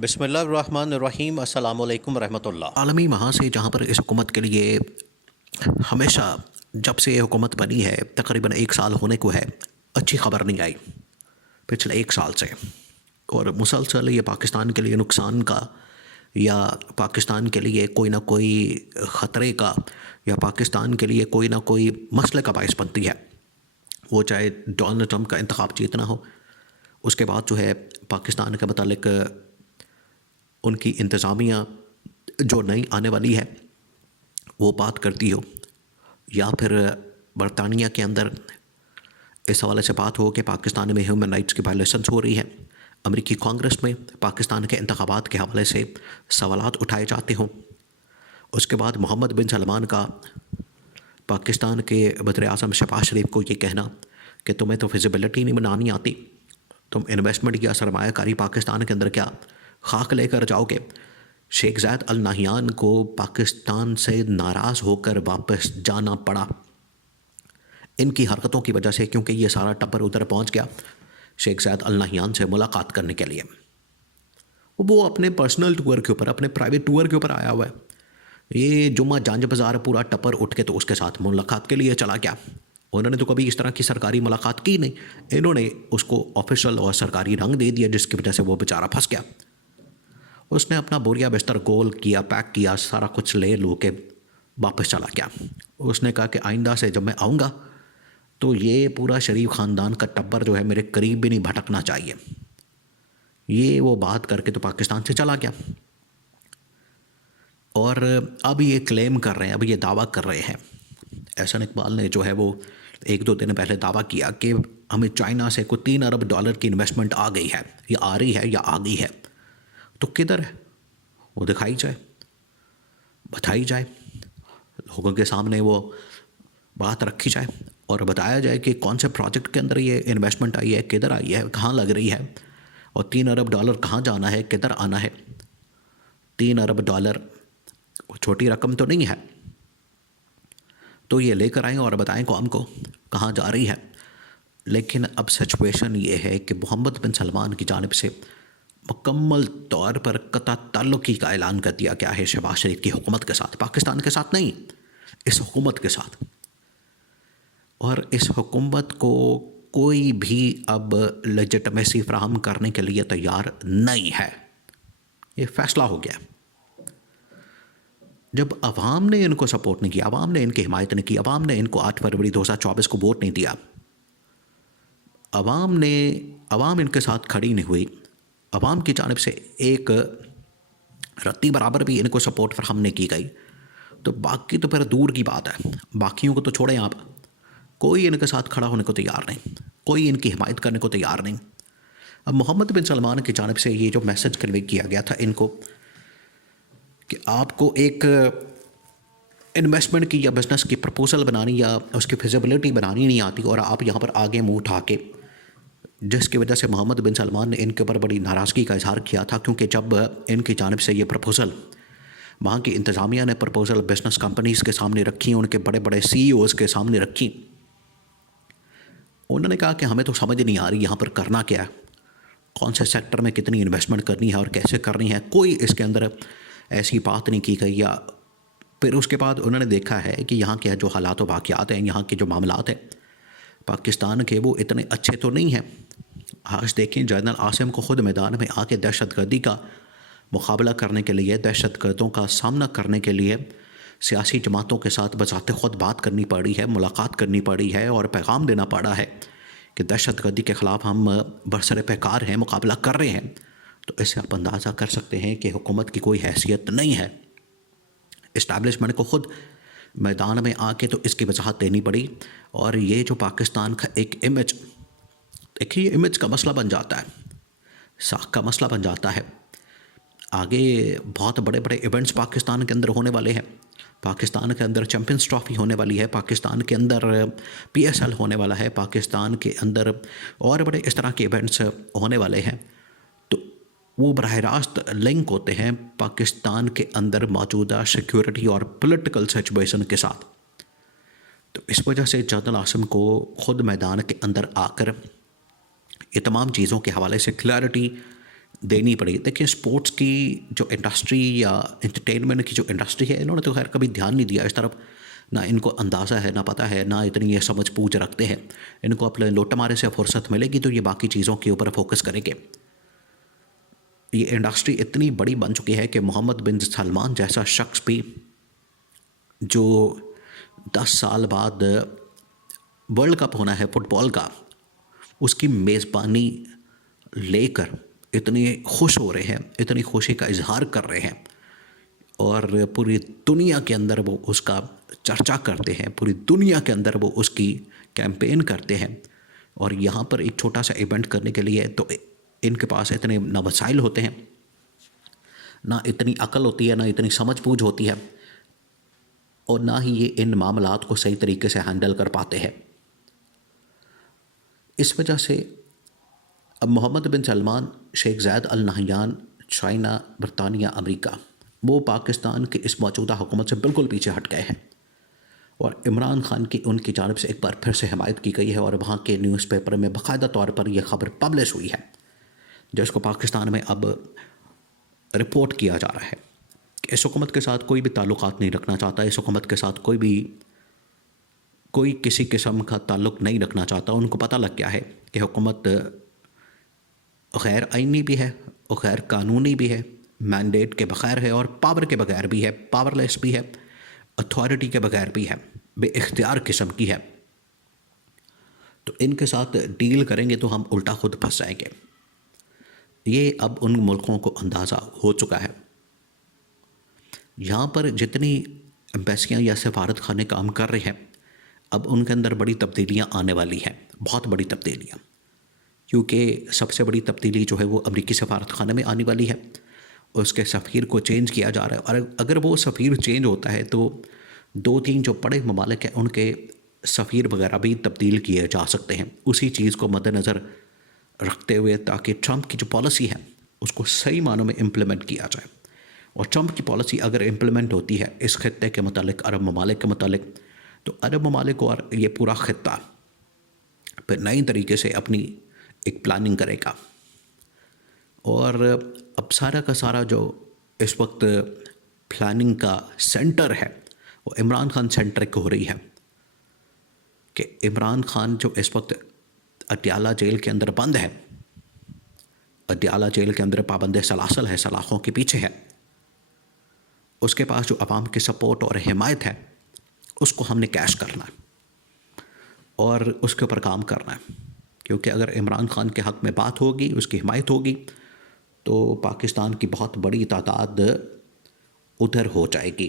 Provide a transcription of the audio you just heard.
बिस्मिल्लाहिर्रहमानिर्रहीम अस्सलामु अलैकुम रहमतुल्लाह। आलमी महासे जहाँ पर इस हुकूमत के लिए हमेशा जब से ये हुकूमत बनी है तकरीबन 1 साल होने को है, अच्छी ख़बर नहीं आई पिछले 1 साल से। और मुसलसल ये पाकिस्तान के लिए नुकसान का या पाकिस्तान के लिए कोई ना कोई ख़तरे का या पाकिस्तान के लिए कोई ना कोई मसले का बायस बनती है। वो चाहे डोनाल्ड ट्रंप का इंतखाब जीतना हो, उसके बाद जो है पाकिस्तान के मतलब उनकी इंतज़ामिया जो नई आने वाली है वो बात करती हो, या फिर बरतानिया के अंदर इस हवाले से बात हो कि पाकिस्तान में ह्यूमन राइट्स की वायलेशंस हो रही है, अमेरिकी कांग्रेस में पाकिस्तान के इंतखाबात के हवाले से सवालात उठाए जाते हों। उसके बाद मोहम्मद बिन सलमान का पाकिस्तान के वज़ीर-ए-आज़म शहबाज शरीफ को ये कहना कि तुम्हें तो फिजिबिलिटी नहीं बनानी आती, तुम इन्वेस्टमेंट या सरमायाकारी पाकिस्तान के अंदर क्या खाक लेकर जाओगे। शेख ज़ायद अल नहयान को पाकिस्तान से नाराज़ होकर वापस जाना पड़ा इनकी हरकतों की वजह से, क्योंकि ये सारा टब्बर उधर पहुंच गया शेख ज़ायद अल नहयान से मुलाकात करने के लिए। वो अपने पर्सनल टूर के ऊपर, अपने प्राइवेट टूर के ऊपर आया हुआ है। ये जुम्मा जांज बाज़ार पूरा टप्पर उठ के तो उसके साथ मुलाकात के लिए चला गया। उन्होंने तो कभी इस तरह की सरकारी मुलाकात की नहीं, इन्होंने उसको ऑफिशियल और सरकारी रंग दे दिया, जिसकी वजह से वो बेचारा फंस गया। उसने अपना बोरिया बिस्तर गोल किया, पैक किया, सारा कुछ ले लो के वापस चला गया। उसने कहा कि आइंदा से जब मैं आऊँगा तो ये पूरा शरीफ ख़ानदान का टब्बर जो है मेरे करीब भी नहीं भटकना चाहिए। ये वो बात करके तो पाकिस्तान से चला गया। और अब ये क्लेम कर रहे हैं, अब ये दावा कर रहे हैं, एहसन इकबाल ने जो है वो 1-2 दिन पहले दावा किया कि हमें चाइना से कोई $3 अरब की इन्वेस्टमेंट आ गई है, या आ रही है या आ गई है। तो किधर है वो दिखाई जाए, बताई जाए, लोगों के सामने वो बात रखी जाए और बताया जाए कि कौन से प्रोजेक्ट के अंदर ये इन्वेस्टमेंट आई है, किधर आई है, कहाँ लग रही है, और $3 अरब कहाँ जाना है, किधर आना है। $3 अरब वो छोटी रकम तो नहीं है। तो ये लेकर आएँ और बताएं कौम को कहाँ जा रही है। लेकिन अब सिचुएशन ये है कि मोहम्मद बिन सलमान की जानिब से मुकम्मल तौर पर कता ताल्लुकी का ऐलान कर दिया गया है शहबाज शरीफ की हुकूमत के साथ, पाकिस्तान के साथ नहीं, इस हुकूमत के साथ। और इस हुकूमत को कोई भी अब लेजिटिमेसी फ्राहम करने के लिए तैयार नहीं है। ये फैसला हो गया। जब अवाम ने इनको सपोर्ट नहीं किया, अवाम ने इनकी हिमायत नहीं की, अवाम ने इनको 8 फरवरी 2024 को वोट नहीं दिया, अवाम इनके साथ खड़ी नहीं हुई, अवाम की जानिब से एक रत्ती बराबर भी इनको सपोर्ट फराहम नहीं की गई, तो बाकी तो फिर दूर की बात है। बाकियों को तो छोड़ें आप, कोई इनके साथ खड़ा होने को तैयार नहीं, कोई इनकी हिमायत करने को तैयार नहीं। अब मोहम्मद बिन सलमान की जानिब से ये जो मैसेज कन्वे किया गया था इनको कि आपको एक इन्वेस्टमेंट की या बिज़नेस की प्रपोज़ल बनानी या उसकी फिजिबिलिटी बनानी नहीं आती, और आप यहाँ पर आगे मुँह उठा के, जिसकी वजह से मोहम्मद बिन सलमान ने इनके ऊपर बड़ी नाराज़गी का इजहार किया था। क्योंकि जब इनकी जानिब से ये प्रपोज़ल वहाँ की इंतज़ामिया ने प्रपोज़ल बिज़नेस कंपनीज़ के सामने रखी, उनके बड़े बड़े CEOs के सामने रखी, उन्होंने कहा कि हमें तो समझ नहीं आ रही यहाँ पर करना क्या है, कौन से सेक्टर में कितनी इन्वेस्टमेंट करनी है और कैसे करनी है, कोई इसके अंदर ऐसी बात नहीं की गई। या फिर उसके बाद उन्होंने देखा है कि यहाँ के जो हालात व वाक़यात हैं, यहाँ के जो मामलात हैं पाकिस्तान के, वो इतने अच्छे तो नहीं हैं। आज देखें, जनरल आसिम को ख़ुद मैदान में आके दहशतगर्दी का मुकाबला करने के लिए, दहशतगर्दों का सामना करने के लिए सियासी जमातों के साथ बज़ाते ख़ुद बात करनी पड़ी है, मुलाकात करनी पड़ी है और पैगाम देना पड़ा है कि दहशतगर्दी के ख़िलाफ़ हम बरसर पैकार हैं, मुकाबला कर रहे हैं। तो इससे आप अंदाज़ा कर सकते हैं कि हुकूमत की कोई हैसियत नहीं है। इस्टेब्लिशमेंट को ख़ुद मैदान में आके तो इसकी वजाहत देनी पड़ी। और ये जो पाकिस्तान का एक इमेज, देखिए इमेज का मसला बन जाता है, साख का मसला बन जाता है। आगे बहुत बड़े बड़े इवेंट्स पाकिस्तान के अंदर होने वाले हैं। पाकिस्तान के अंदर चैम्पियंस ट्रॉफ़ी होने वाली है, पाकिस्तान के अंदर PSL होने वाला है, पाकिस्तान के अंदर और बड़े इस तरह के इवेंट्स होने वाले हैं। तो वो बराह रास्त लिंक होते हैं पाकिस्तान के अंदर मौजूदा सिक्योरिटी और पॉलिटिकल सिचुएशन के साथ। तो इस वजह से जनरल आसिम को ख़ुद मैदान के अंदर आकर ये तमाम चीज़ों के हवाले से क्लैरिटी देनी पड़ी। देखिए, स्पोर्ट्स की जो इंडस्ट्री या एंटरटेनमेंट की जो इंडस्ट्री है, इन्होंने तो खैर कभी ध्यान नहीं दिया इस तरफ। ना इनको अंदाज़ा है, ना पता है, ना इतनी ये समझ बूझ रखते हैं। इनको अपने लोटमारे से फुर्सत मिलेगी तो ये बाकी चीज़ों के ऊपर फोकस करेंगे। ये इंडस्ट्री इतनी बड़ी बन चुकी है कि मोहम्मद बिन सलमान जैसा शख्स भी, जो 10 साल बाद वर्ल्ड कप होना है फुटबॉल का, उसकी मेज़बानी लेकर इतने खुश हो रहे हैं, इतनी खुशी का इजहार कर रहे हैं और पूरी दुनिया के अंदर वो उसका चर्चा करते हैं, पूरी दुनिया के अंदर वो उसकी कैंपेन करते हैं। और यहाँ पर एक छोटा सा इवेंट करने के लिए तो इनके पास इतने ना वसाइल होते हैं, ना इतनी अकल होती है, ना इतनी समझ बूझ होती है, और ना ही ये इन मामलात को सही तरीके से हैंडल कर पाते हैं। इस वजह से अब Mohammed bin Salman, Sheikh Zayed Al Nahyan, China, बरतानिया, अमेरिका, वो पाकिस्तान की इस मौजूदा हुकूमत से बिल्कुल पीछे हट गए हैं और इमरान खान की उनकी जानिब से एक बार फिर से हिमायत की गई है और वहाँ के न्यूज़पेपर में बाकायदा तौर पर यह खबर पब्लिश हुई है, जिसको पाकिस्तान में अब रिपोर्ट किया जा रहा है कि इस हुकूमत के साथ कोई भी ताल्लुकात नहीं रखना चाहता, इस हुकूमत के साथ कोई किसी किस्म का ताल्लुक़ नहीं रखना चाहता। उनको पता लग गया है कि हुकूमत गैर आइनी भी है और गैर कानूनी भी है, मैंडेट के बगैर है और पावर के बगैर भी है, पावरलेस भी है, अथॉरिटी के बगैर भी है, बेइख्तियार किस्म की है। तो इनके साथ डील करेंगे तो हम उल्टा खुद फंस जाएंगे। ये अब उन मुल्कों को अंदाज़ा हो चुका है। यहाँ पर जितनी एम्बेसियाँ या सफारत खाने काम कर रहे हैं, अब उनके अंदर बड़ी तब्दीलियाँ आने वाली हैं, बहुत बड़ी तब्दीलियाँ, क्योंकि सबसे बड़ी तब्दीली जो है वो अमरीकी सफारत खाने में आने वाली है। उसके सफ़ीर को चेंज किया जा रहा है और अगर वो सफ़ीर चेंज होता है तो 2-3 जो बड़े ममालिक हैं उनके सफ़ीर वगैरह भी तब्दील किए जा सकते हैं, उसी चीज़ को मद्देनज़र रखते हुए, ताकि ट्रंप की जो पॉलिसी है उसको सही मानों में इम्प्लीमेंट किया जाए। और ट्रंप की पॉलिसी अगर इम्प्लीमेंट होती है इस खित्ते के मतलब, अरब ममालिक के मतलब, तो अरब ममालिक और ये पूरा खित्ता फिर नई तरीके से अपनी एक प्लानिंग करेगा। और अब सारा का सारा जो इस वक्त प्लानिंग का सेंटर है वो इमरान खान सेंट्रिक हो रही है कि इमरान खान जो इस वक्त अटियाला जेल के अंदर बंद है, अटियाला जेल के अंदर पाबंद सलासल है, सलाखों के पीछे है, उसके पास जो अवाम की सपोर्ट और हिमायत है उसको हमने कैश करना है और उसके ऊपर काम करना है। क्योंकि अगर इमरान खान के हक़ में बात होगी, उसकी हिमायत होगी, तो पाकिस्तान की बहुत बड़ी तादाद उधर हो जाएगी।